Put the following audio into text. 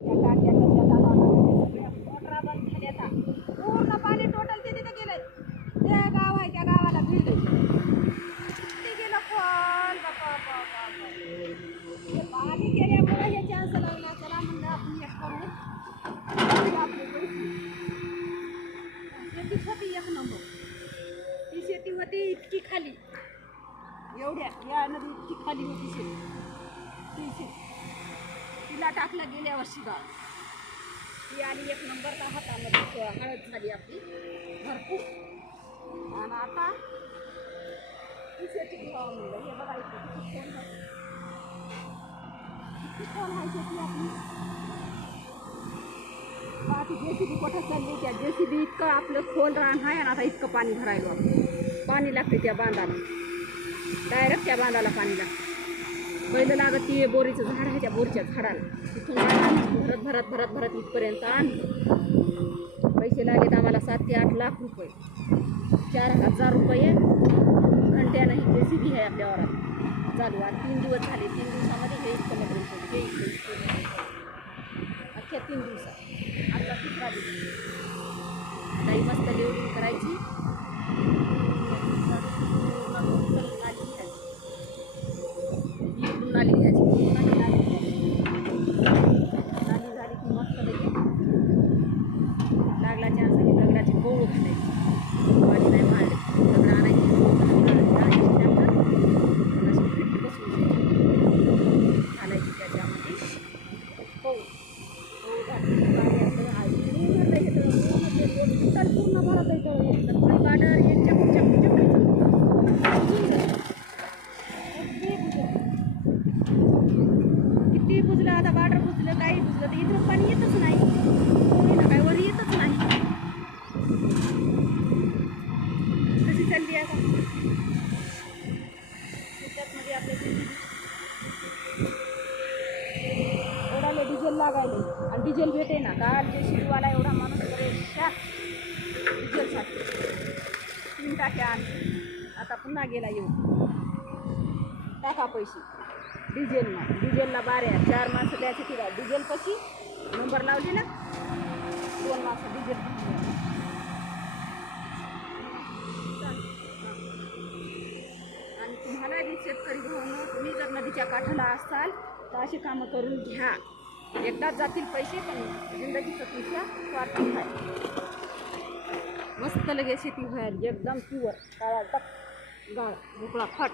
त्या टाक्या कशा लावाव्या सगळ्या मोटरा बंद झाल्या आता. पूर्ण पाणी टोटल ते तिथे गेलंय. ते गाव आहे त्या गावाला भिडलंय. किती गेलं खोल बापा बापा बापा. हे पाणी गेल्यामुळे हे चान्स लागला. चला म्हणलं आपण एक करू. बापरे शेती होती एक नंबर. ती शेती होती इतकी खाली. एवढ्या या नदी इतकी खाली होती शेती. तिला टाकलं गेल्या वर्षी गाळ. ती आली एक नंबरला हातामध्ये हळद झाली आपली भरपूर. आणि आता ती शेती घ्यावं म्हणलं. हे बघा इथे किती खोल आहे शेती आपली. ती जेसीबी कुठं चालली. त्या जेसीबी इतकं आपलं खोल रान आहे आणि आता इतकं पाणी भरायला आपण. पाणी लागते त्या बांधाला. डायरेक्ट त्या बांधाला पाणी लागतं. पहिलं लागत ती बोरीचं झाड आहे त्या बोरीच्या झाडाला. तिथून भरत भरत भरत भरत इथपर्यंत आणलं. पैसे लागेल आम्हाला 7 ते 8 लाख रुपये. 4,000 रुपये घंट्यानं ही जेसीबी आहे आपल्या वरात चालू. आज 3 दिवस झाले. 3 दिवसामध्ये हे इतकं मटेरियल पडलं. हे इतकं अख्ख्या 3 दिवसात. आता 3रा दिवस. काही मस्त लेवलिंग करायची. नाली घ्यायची. नाली झाली की मस्त लागला चान्स आहे. दगडाची पोळ घालायची. पाणी नाही मारले दगड आणायची. घालायची त्याच्यामध्ये पोळ घातली. पाणी असं पूर्ण भरत येतं. पुढे गाडर यांच्या किती बुजलं आता. बार्डर बुजलं काही बुजलं तर इथं पाणी येतच नाही. काय वर येतच नाही. कशी चालली आता त्याच्यामध्ये आपल्या एवढाले डिझेल लागायले आणि डिझेल भेटे ना. काल जे शिडवाला एवढा माणूस परेशान डिझेलसाठी. 3 टाक्या आणले. आता पुन्हा गेला येऊ टाका पैसे डिझेलना. डिझेलला बाऱ्या 4 माणसं द्यायची. तिला डिझेल कशी नंबर लावली ना 2 माणसं डिझेल. आणि तुम्हाला जी शेतकरी भावनं तुम्ही जर नदीच्या काठाला असाल तर अशी कामं करून घ्या. एकदाच जातील पैसे पण जिंदगीचं तुमच्या स्वार्थी आहे. मस्त लगेच शेती व्हायला एकदम प्युअर काळा टक गाळ मोकळा फट.